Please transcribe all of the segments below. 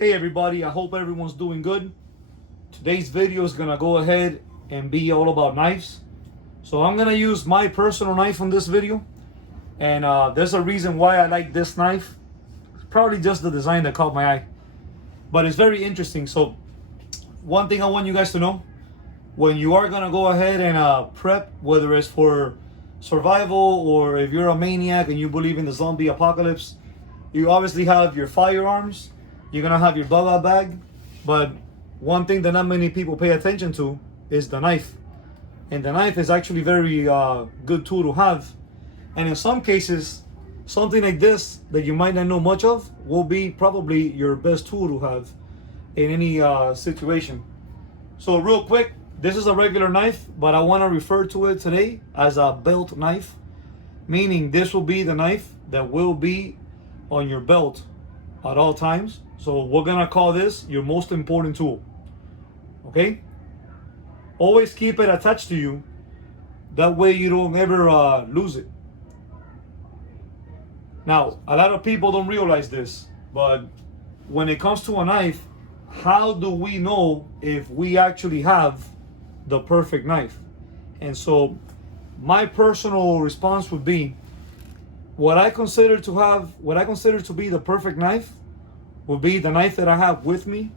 Hey everybody, I hope everyone's doing good. Today's video is gonna go ahead and be all about knives. So I'm gonna use my personal knife on this video. And there's a reason why I like this knife. It's probably just the design that caught my eye. But it's very interesting. So one thing I want you guys to know, when you are gonna go ahead and prep, whether it's for survival or if you're a maniac and you believe in the zombie apocalypse, you obviously have your firearms. You're gonna have your bug-out bag, but one thing that not many people pay attention to is the knife. And the knife is actually very good tool to have. And in some cases, something like this that you might not know much of will be probably your best tool to have in any situation. So real quick, this is a regular knife, but I want to refer to it today as a belt knife, meaning this will be the knife that will be on your belt at all times. So we're gonna call this your most important tool. Okay? Always keep it attached to you. That way you don't ever lose it. Now, a lot of people don't realize this, but when it comes to a knife, how do we know if we actually have the perfect knife? And so my personal response would be, what I consider to be the perfect knife will be the knife that I have with me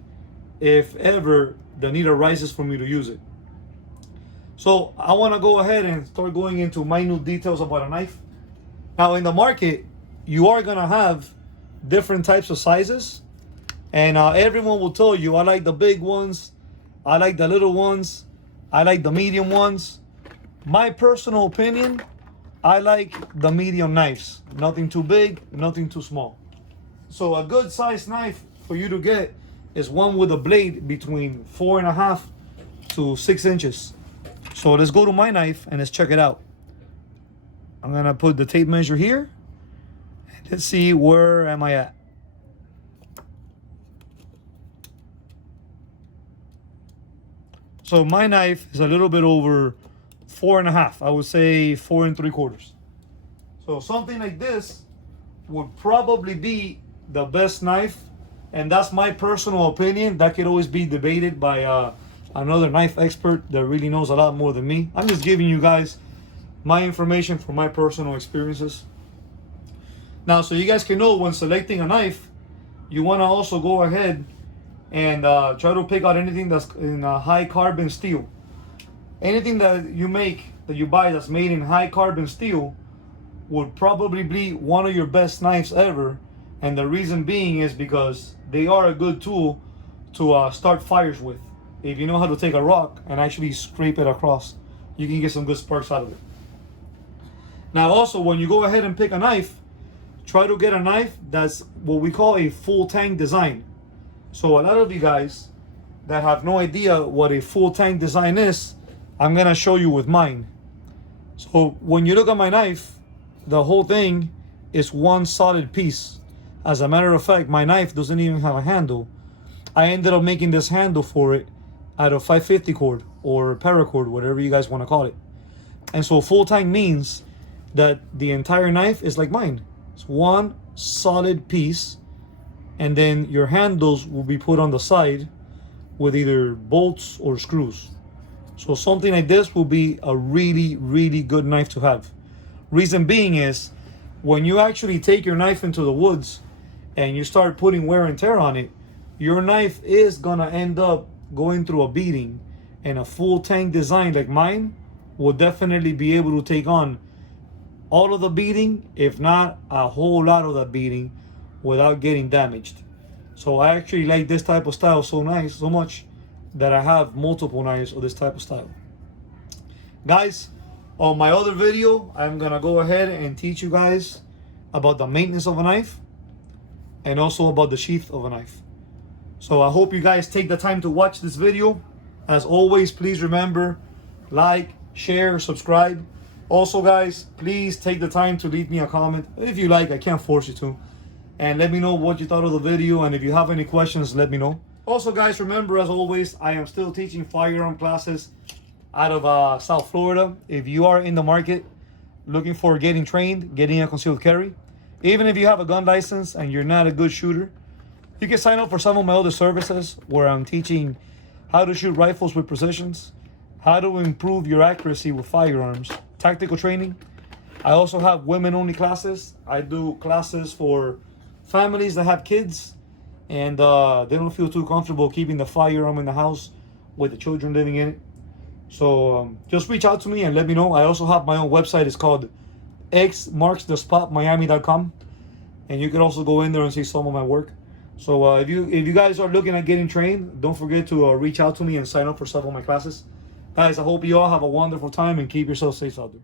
if ever the need arises for me to use it. So I want to go ahead and start going into minute details about a knife. Now in the market, you are going to have different types of sizes, and everyone will tell you, I like the big ones, I like the little ones, I like the medium ones. My personal opinion, I like the medium knives. Nothing too big, nothing too small. So a good size knife for you to get is one with a blade between 4.5 to 6 inches. So let's go to my knife and let's check it out. I'm gonna put the tape measure here. Let's see, where am I at? So my knife is a little bit over 4.5. I would say 4 3/4. So something like this would probably be the best knife, and that's my personal opinion. That could always be debated by another knife expert that really knows a lot more than me. I'm just giving you guys my information from my personal experiences. Now, so you guys can know, when selecting a knife, you want to also go ahead and try to pick out anything that's in high carbon steel. Anything that you buy that's made in high carbon steel would probably be one of your best knives ever. And the reason being is because they are a good tool to start fires with. If you know how to take a rock and actually scrape it across, you can get some good sparks out of it. Now also, when you go ahead and pick a knife, try to get a knife that's what we call a full tank design. So a lot of you guys that have no idea what a full tank design is, I'm gonna show you with mine. So when you look at my knife, the whole thing is one solid piece. As a matter of fact, my knife doesn't even have a handle. I ended up making this handle for it out of 550 cord or paracord, whatever you guys want to call it. And so full tank means that the entire knife is like mine. It's one solid piece, and then your handles will be put on the side with either bolts or screws. So something like this will be a really, really good knife to have. Reason being is, when you actually take your knife into the woods and you start putting wear and tear on it, your knife is gonna end up going through a beating, and a full tank design like mine will definitely be able to take on all of the beating, if not a whole lot of that beating, without getting damaged. So I actually like this type of style so much that I have multiple knives of this type of style. Guys, on my other video, I'm gonna go ahead and teach you guys about the maintenance of a knife and also about the sheath of a knife. So I hope you guys take the time to watch this video. As always, please remember, like, share, subscribe. Also guys, please take the time to leave me a comment. If you like, I can't force you to. And let me know what you thought of the video, and if you have any questions, let me know. Also guys, remember, as always, I am still teaching firearm classes out of South Florida. If you are in the market looking for getting trained, getting a concealed carry, even if you have a gun license and you're not a good shooter, You can sign up for some of my other services where I'm teaching how to shoot rifles with precisions, how to improve your accuracy with firearms, tactical training. I also have women-only classes. I do classes for families that have kids and they don't feel too comfortable keeping the firearm in the house with the children living in it. So just reach out to me and let me know. I also have my own website. It's called xmarksthespotmarksmanship.com, and you can also go in there and see some of my work. So if you guys are looking at getting trained, don't forget to reach out to me and sign up for some of my classes. Guys, I hope you all have a wonderful time and keep yourself safe out there.